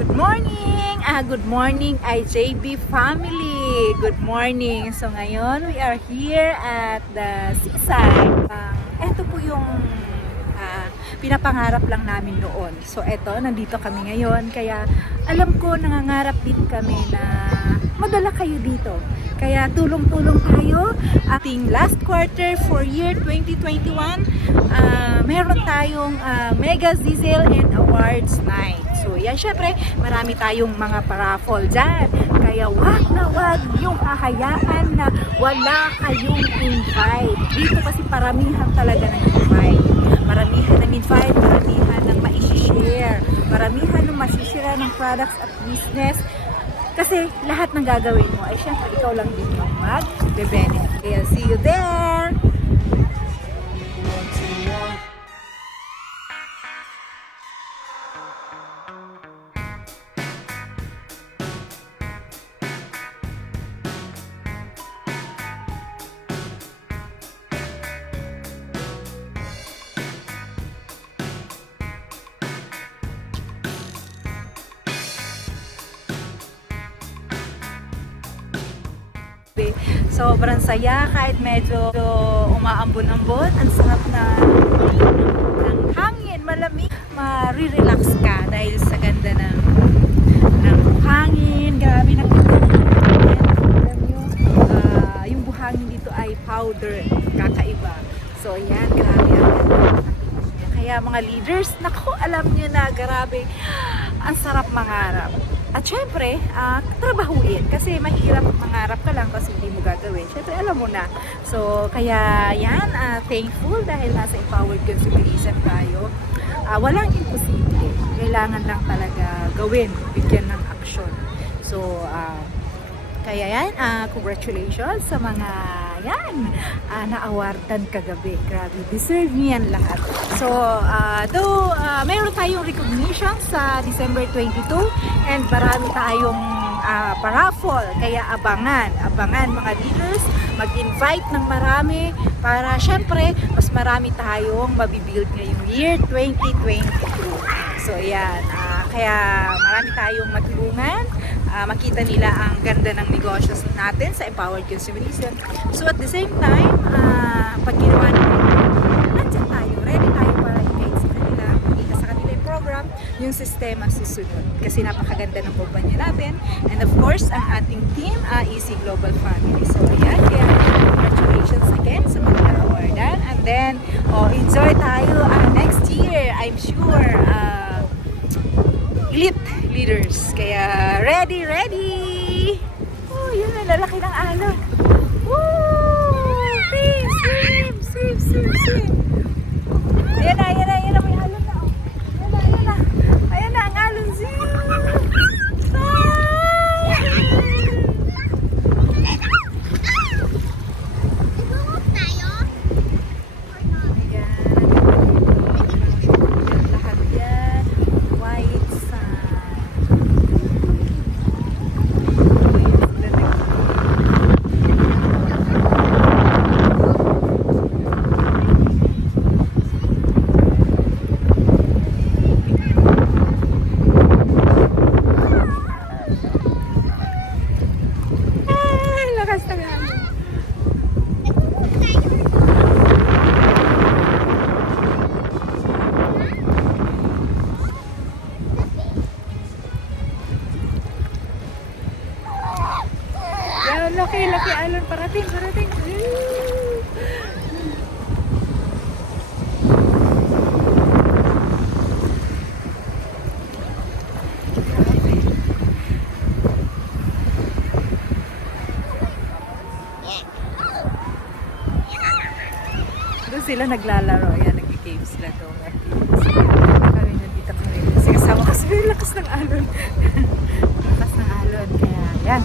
Good morning! Good morning IJB family! Good morning! So ngayon, we are here at the seaside. Ito po yung pinapangarap lang namin noon. So eto, nandito kami ngayon. Kaya alam ko, nangangarap din kami na madala kayo dito. Kaya tulong-tulong tayo. Ating last quarter for year 2021, meron tayong Mega Diesel and Awards Night. So yan, syempre, marami tayong mga paraffol dyan. Kaya wag na wag yung hahayaan na wala kayong invite. Dito kasi paramihan talaga ng invite. Maramihan ng invite, maramihan ng ma-share, maramihan ng masishare ng products at business. Kasi lahat ng gagawin mo ay syempre ikaw lang din yung mag-benefit. Kaya see you there! Sobrang saya kahit medyo umaambon-ambon. Ang sarap ng hangin, malamig. Marirelax ka dahil sa ganda ng hangin. Grabe na yung buhangin dito ay powder, kakaiba. So yan, grabe ang ganda. Kaya mga leaders, naku, alam nyo na, grabe, ang sarap mangarap. At syempre, trabahuin. Kasi mahirap mangarap ka lang kasi hindi mo gagawin. Syempre, alam mo na. So, kaya yan, thankful dahil nasa empowered consumerism tayo. Walang imposible. Kailangan lang talaga gawin, bigyan ng aksyon. So, kaya yan, congratulations sa mga yan, na-awardan kagabi. Grabe, deserve niyan lahat. So, though mayroon tayong recognition sa December 22 and marami tayong paraffol. Kaya abangan mga leaders, mag-invite ng marami para syempre, mas marami tayong mabibuild ngayong year 2022. So, yan. Kaya marami tayong matulungan. Makita nila ang ganda ng negosyo natin sa empowered consumerism. So at the same time, pag ginawa nila, nandiyan tayo, ready tayo para i-guide sa kanila, makita sa kanila yung program, yung sistema susunod. Kasi napakaganda ng kumpanya natin. And of course, ang ating team, Easy Global Family. So ayan, kaya congratulations again sa mga na-awardan. And then, enjoy tayo next year, I'm sure. Elite leaders. Kaya ready! Oh, yun na, lalaki ng alon. Woo! Swim! Ayan na, may alon na. Ayan na, ang alon. Laki alon, parating. Doon sila naglalaro. Ayan, nag-cave sila doon. Kami nandito kami. Kasi kasama kasi lakas ng alon. Lakas ng alon. Kaya, yan.